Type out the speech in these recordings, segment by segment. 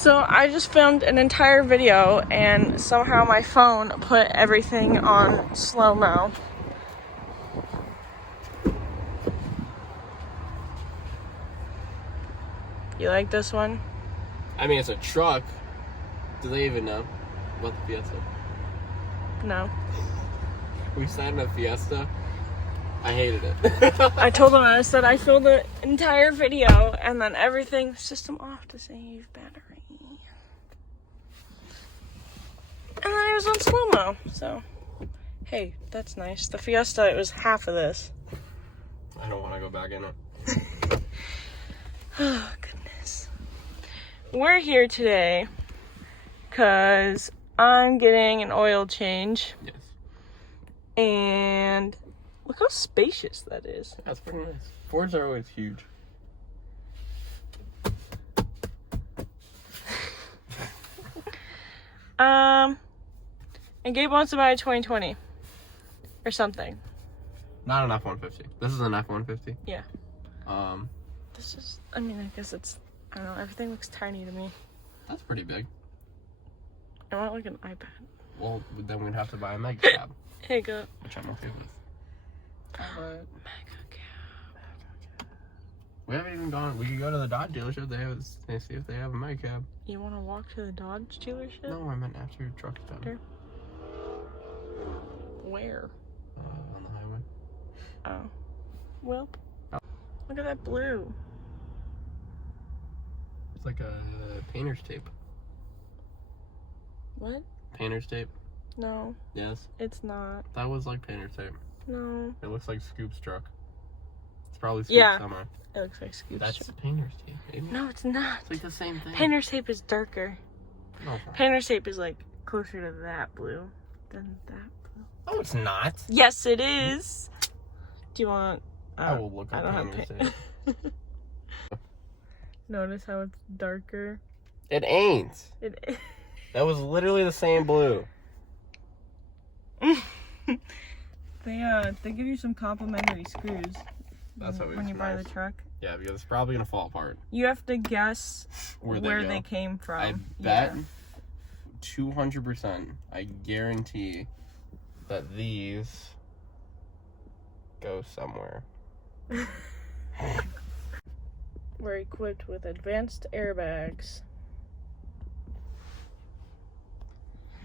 So I just filmed an entire video and somehow my phone put everything on slow-mo. You like this one? I mean, it's a truck. Do they even know about the Fiesta? No. We sat in a Fiesta. I hated it. I told them, I said I filmed the entire video and then everything, system off to save battery. And then it was on slow-mo, so hey, that's nice. The Fiesta, it was half of this. I don't want to go back in it. Oh, goodness. We're here today because I'm getting an oil change. Yes. And look how spacious that is. That's pretty nice. Fords are always huge. And Gabe wants to buy a 2020 or something. Not an F-150. This is an F-150. Yeah. This is, I mean, I guess it's, I don't know, everything looks tiny to me. That's pretty big. I want like an iPad. Well, then we'd have to buy a mega cab. Hey, go. Which I'm okay with. Mega cab. We haven't even gone. We could go to the Dodge dealership. They see if they have a mega cab. You want to walk to the Dodge dealership? No, I meant after your truck's done. After? Where? On the highway. Oh. Well, Oh. Look at that blue. It's like a painter's tape. What? Painter's tape. No, Yes. it's not. That was like painter's tape. No. It looks like Scoop's truck. It's probably Scoop's Yeah. summer. It looks like Scoop's. That's painter's tape, baby. No, it's not. It's like the same thing. Painter's tape is darker. No, it's not. Painter's tape is like closer to that blue than that blue. No, it's not. Yes, it is. Do you want? I will look I up don't have painter's tape. Notice how it's darker. It ain't. It. That was literally the same blue. They give you some complimentary screws. That's what we when you buy the truck. Yeah, because it's probably gonna fall apart. You have to guess where they go. came from. I bet 200%. I guarantee that these go somewhere. We're equipped with advanced airbags.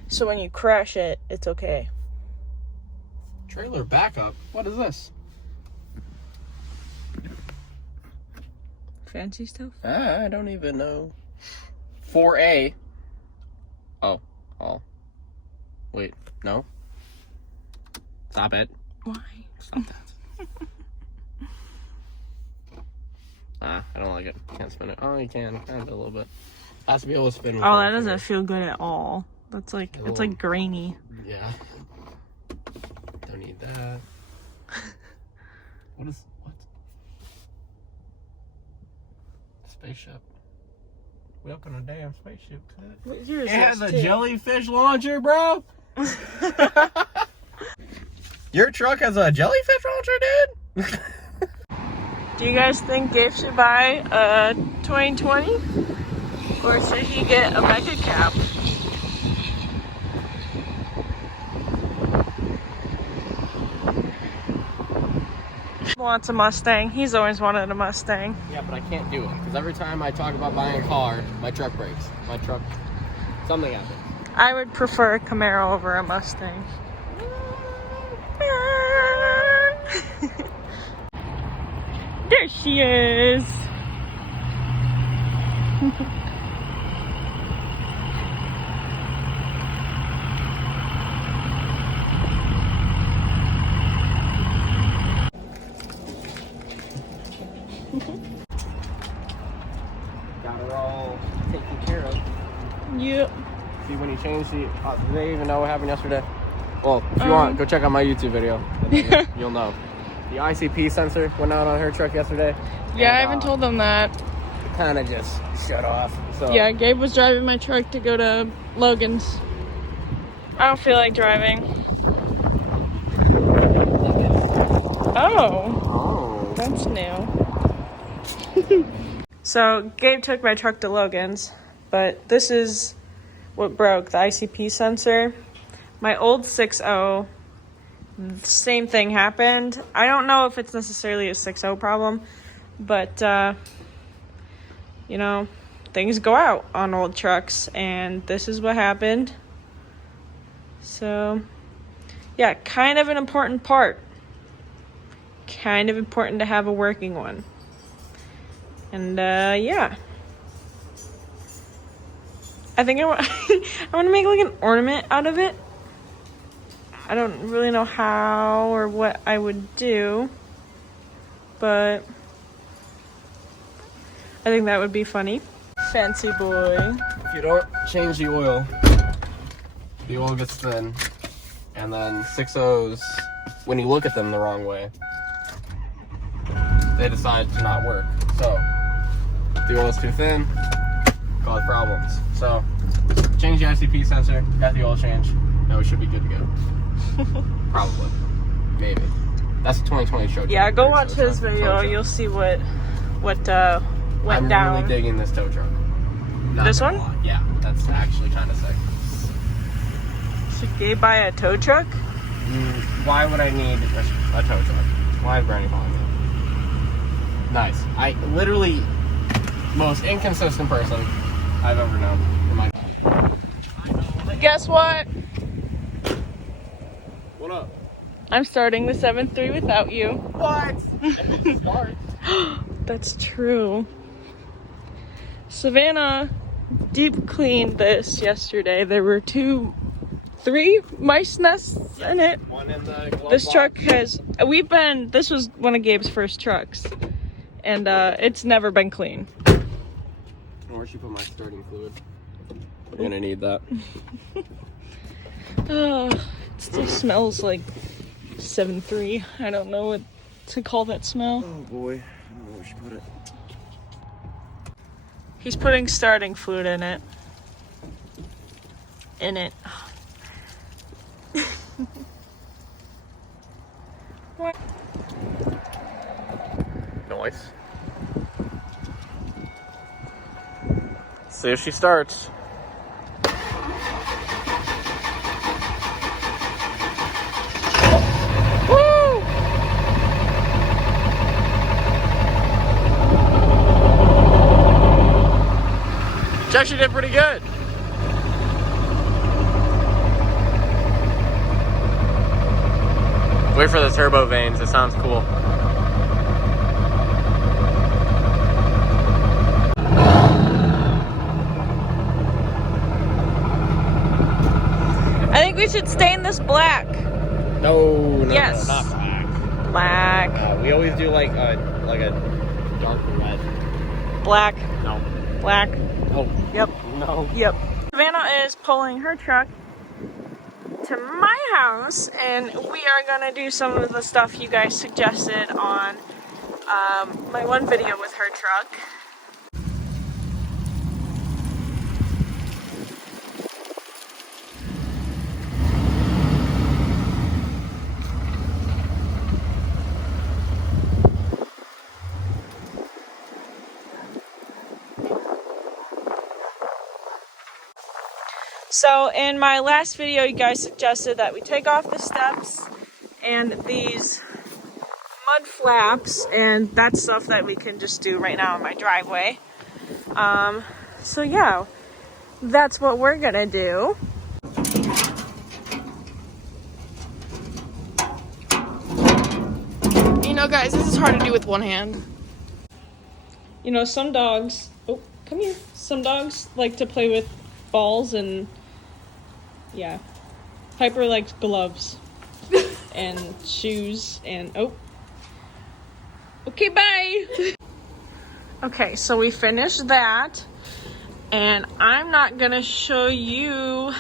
So when you crash it, it's okay. Trailer backup? What is this? Fancy stuff? I don't even know. 4A. Oh. Wait, no. Stop it. Why? Stop that. I don't like it. Can't spin it. Oh, you can. Kind of a little bit. Has to be able to spin. Oh, that doesn't feel good at all. That's like, it's like grainy. Yeah. Don't need that. What? Spaceship. We up in a damn spaceship. It has a jellyfish launcher, bro. Your truck has a jellyfish launcher, dude? Do you guys think Gabe should buy a 2020? Or should he get a mega cab? He wants a Mustang. He's always wanted a Mustang. Yeah, but I can't do it. Because every time I talk about buying a car, my truck breaks. Something happens. I would prefer a Camaro over a Mustang. There she is. Got it all taken care of. Yep. See, when you change the... do they even know what happened yesterday? Well, if you want, go check out my YouTube video. You'll know. The ICP sensor went out on her truck yesterday. Yeah, and, I haven't told them that. It kind of just shut off. So Yeah, Gabe was driving my truck to go to Logan's. I don't feel like driving. Oh, that's new. So Gabe took my truck to Logan's but this is what broke, the ICP sensor. My old 6.0, same thing happened. I don't know if it's necessarily a 6.0 problem, but you know, things go out on old trucks, and this is what happened. So yeah, kind of an important part. Kind of important to have a working one. And yeah. I think I want to make like an ornament out of it. I don't really know how or what I would do, but I think that would be funny. Fancy boy. If you don't change the oil gets thin, and then 6.0s, when you look at them the wrong way, they decide to not work. So if the oil's too thin, cause problems. So change the ICP sensor, got the oil change, now we should be good to go. Probably. Maybe. That's a 2020 show. Yeah, go watch his video. You'll see what went down. I'm really digging this tow truck. This one? Yeah, that's actually kind of sick. Should Gabe buy a tow truck? Why would I need a tow truck? Why is Bernie calling me? Nice. I literally most inconsistent person I've ever known in my life. Guess what? What up? I'm starting the 7.3 without you. What? Start. That's true. Savannah deep cleaned this yesterday. There were 3 mice nests in it. One in the glove This box. truck has, this was one of Gabe's first trucks, and it's never been clean. Where'd she put my starting fluid? I'm gonna need that. It still smells like 7.3. I don't know what to call that smell. Oh boy, I don't know where she put it. He's putting starting fluid in it. What? Nice. See if she starts. Woo! She actually did pretty good. Wait for the turbo vanes, it sounds cool. I think we should stain this black. No, Yes. not black. Black. We always do like a dark red. Black. No. Black. Oh. Yep. No. Yep. Savannah is pulling her truck to my house, and we are gonna do some of the stuff you guys suggested on my one video with her truck. So in my last video, you guys suggested that we take off the steps and these mud flaps, and that's stuff that we can just do right now in my driveway. So yeah, that's what we're gonna do. You know, guys, this is hard to do with one hand. You know, some dogs, oh, come here. Some dogs like to play with balls, and yeah, Piper likes gloves and shoes and oh, okay, bye. Okay, so we finished that, and I'm not gonna show you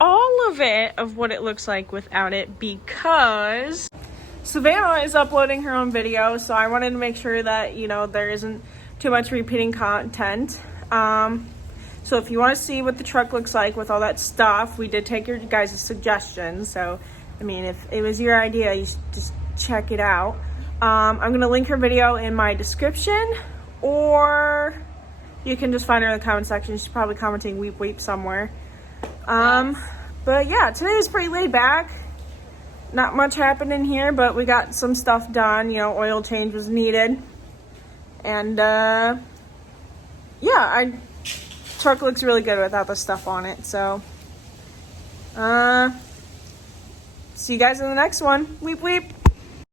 all of it of what it looks like without it, because Savannah is uploading her own video, so I wanted to make sure that, you know, there isn't too much repeating content. So if you want to see what the truck looks like with all that stuff, we did take your guys' suggestions. So, I mean, if it was your idea, you should just check it out. I'm going to link her video in my description, or You can just find her in the comment section. She's probably commenting weep weep somewhere. But yeah, today was pretty laid back. Not much happened in here, but we got some stuff done. You know, oil change was needed. And yeah, truck looks really good without the stuff on it. So see you guys in the next one. Weep weep.